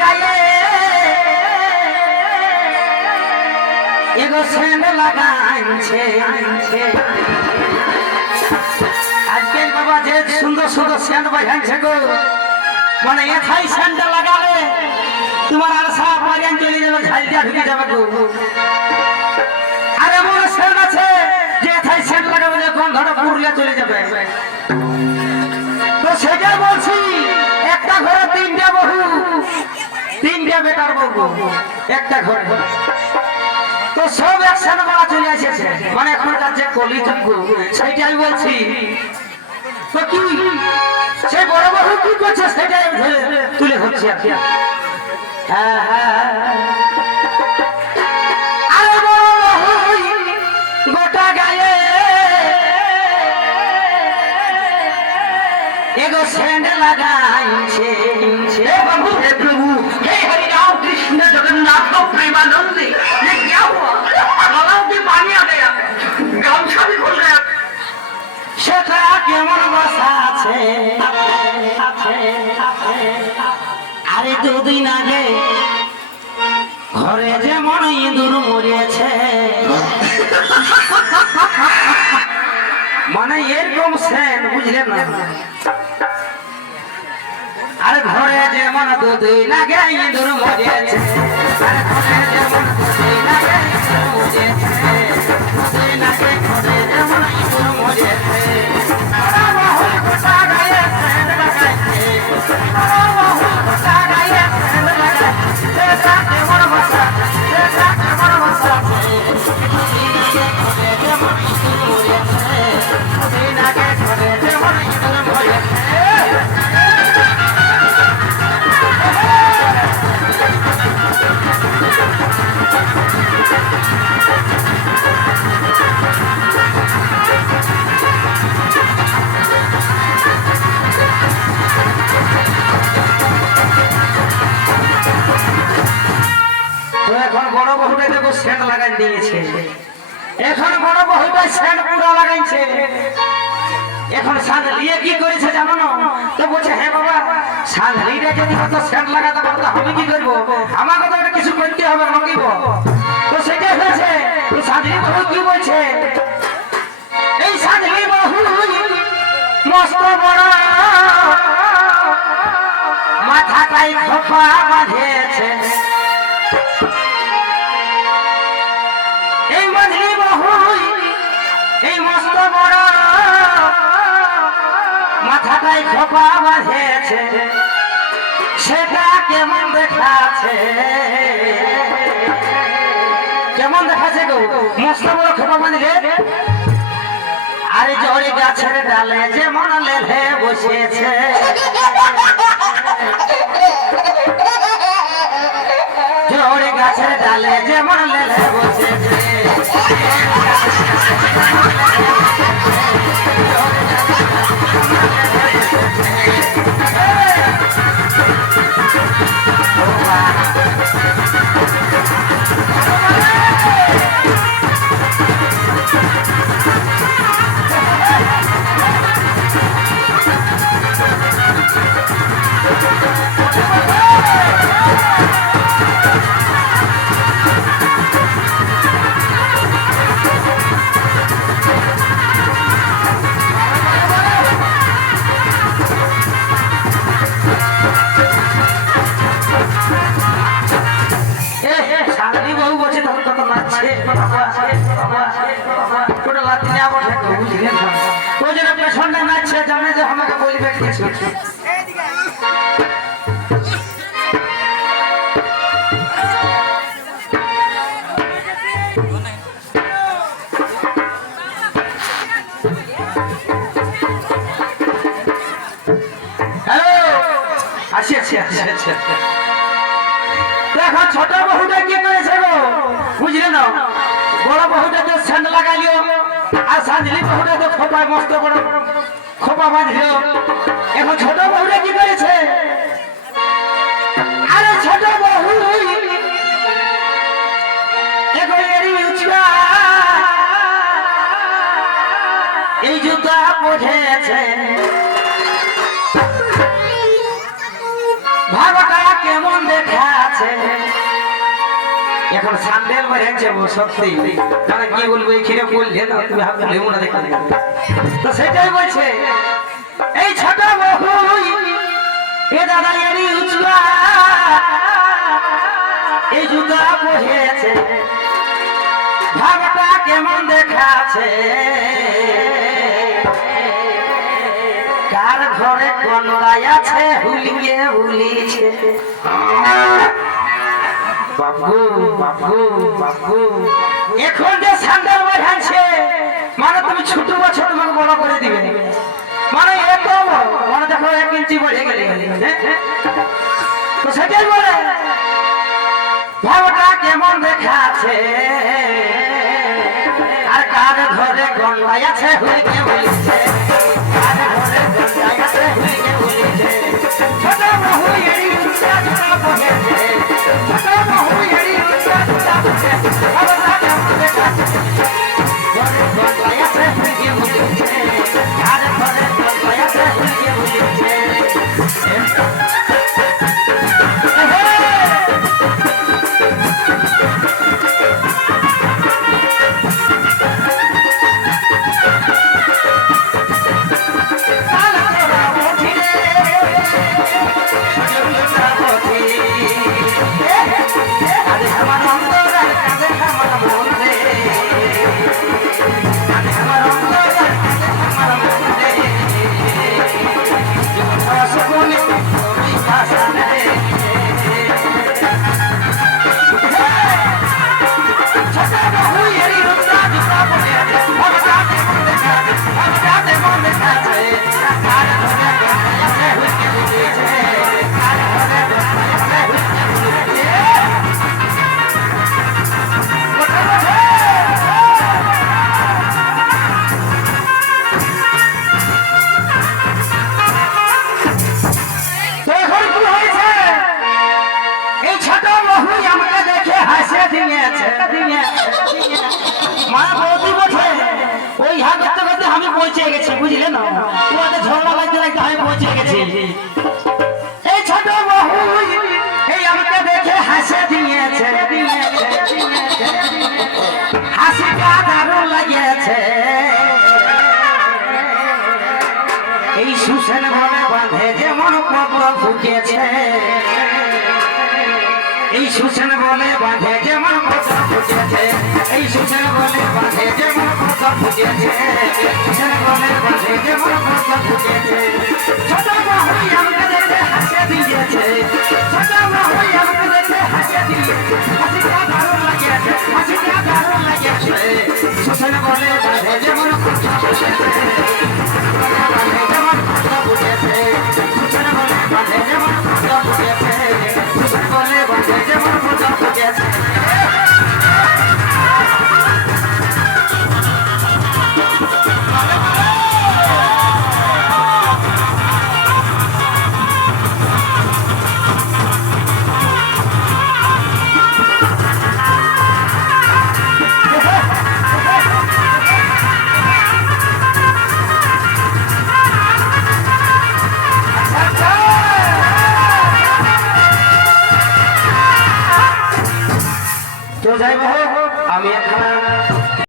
গায়ে এগো সেন্ট লাগাইছে আজকের বাবা যে সুন্দর সুন্দর সেন্ট বাজাইছে গো মানে এথাই সেন্ট লাগালে তোমার আশা পরিয়ান চলে যাবে ঝালটা ঢুকে যাবে গো আর এমন সেন্ট আছে যে এথাই সেন্ট লাগাবে যে গন্ধটা পুরুলিয়া চলে যাবে তো সেটাই বলছি একটা ঘরে তিনটা বহু তিনটা বেটার বউ একটা ঘরে তো সব একসাথে বলা চলে আসছে মানে এখনকার যে কলিযুগ সেইটাই বলছি তো কি সেই বড় বহু কি করছে সেটাই তুলে ধরছি আর কি গোটা গায়ে एगो सेंड लगाइছে हे प्रभु हे हरि राम कृष्ण जगन्नाथ प्रेमानंद ये क्या हुआ गला में पानी आ गया गामछा भी खुल गया সেটা কেমন বসা আছে আরে দুদিন আগে ঘরে যেমন ইঁদুর মরেছে মানে এরকম সেন বুঝলেন না আর ঘরে যেমন দুদিন আগে ইঁদুর মরেছে আর ঘরে যেমন দুদিন আগে ইঁদুর মরেছে দুদিন আগে ঘরে যেমন ইঁদুর মরেছে সারা বহুল গোটা গায়ে সেন লাগাইছে সারা বহুল গোটা গায়ে সেন লাগাইছে সেটা কেমন ভাষা সেটা কেমন ভাষা ঘরে যেমন ইঁদুর মরেছে দুদিন আগে ঘরে যেমন ইঁদুর মরেছে এখন বড় বহুটা দেখো সেন্ট লাগাই দিয়েছে এখন বড় বহুটা সেন্ট পুরা লাগাইছে এখন সাঁঝলিয়ে কি করেছে জানো না তো বলছে হ্যাঁ বাবা সাঁঝলিটা যদি কত সেন্ট লাগাতে পারতো আমি কি করবো আমাকে তো কিছু করতে হবে নকিব তো সেটাই হয়েছে তো সাঁঝলি বহু কি বলছে এই সাঁঝলি বহু মস্ত বড় মাথাটাই খোপা বাঁধেছে এই মজলি বহু এই মস্ত বড় মাথাটাই খোপা বাঁধেছে সেটা কেমন দেখাচ্ছে কেমন দেখাচ্ছে গো মস্ত বড় খোপা বাঁধলে আরে জড়ি গাছের ডালে যেমন লেলে বসেছে জড়ি গাছের ডালে যেমন লেলে বসেছে আমাকে বলবে কিছু দেখো ছোট বহুটা কি করেছে গো বুঝলে না বড় বহুটা তো সেন্ট লাগাইলিও আর সাঁঝলি বহুটা তো খোপায় মস্ত বড় খোপা বাঁধল এখন ছোট বহুটা কি করেছে আরে ছোট বহু এই জুতা পড়েছে ভাবটা কেমন দেখ এখন স্যান্ডেল বেরিয়েছে সত্যি মানে কি বলবো এখানে বললে না তুমি হাত ধরে মনে দেখো তো সেটাই বলছে এই ছোট বহুই এ দাদা এরি উচলা এই জুতা পরেছে ভাবটা কেমন দেখাচ্ছে কার ঘরে কন্যাই আছে হুলিয়ে হুলিছে বাবু বাবু বাবু এখন যে স্যান্ডেল বাঁধাচ্ছে মানে তুমি ছোট বছর তোমাকে বড় করে দিবে মানে এত মানে দেখো 1 ইঞ্চি বেড়ে গেলে তো সেটাই বলে ভাবটা কেমন দেখাচ্ছে আর কার ঘরে কন্যাই আছে হুলিয়ে হুলিছে কার ঘরে কন্যাই আছে হুলিয়ে হুলিছে ছোট বহু এরি উচ্চা জুতা পরেছে ছোট বহু এরি উচ্চা জুতা পরেছে ভাবটা কেমন দেখাচ্ছে ঘরে কন্যাই আছে হুলিয়ে হুলিছে কার ঘরে কন্যাই আছে হুলিয়ে হুলিছে আমি পৌঁছে গেছি বুঝলে না তোমাদের ঝগড়া লাগতে লাগতে আমি পৌঁছে গেছি এই ছোট বহু এই আমাকে দেখে হাসে দিয়েছে হাসিটা দারুণ লাগিয়েছে এই সুসেন বলে বাঁধে যেমন পদ্ম ফুটেছে এই সুসেন বলে বাঁধে যেমন পদ্ম ফুটেছে এই সুসেন বলে বাঁধে যেমন পদ্ম ফুটেছে সুসেন বলে বাঁধে যেমন পদ্ম ফুটেছে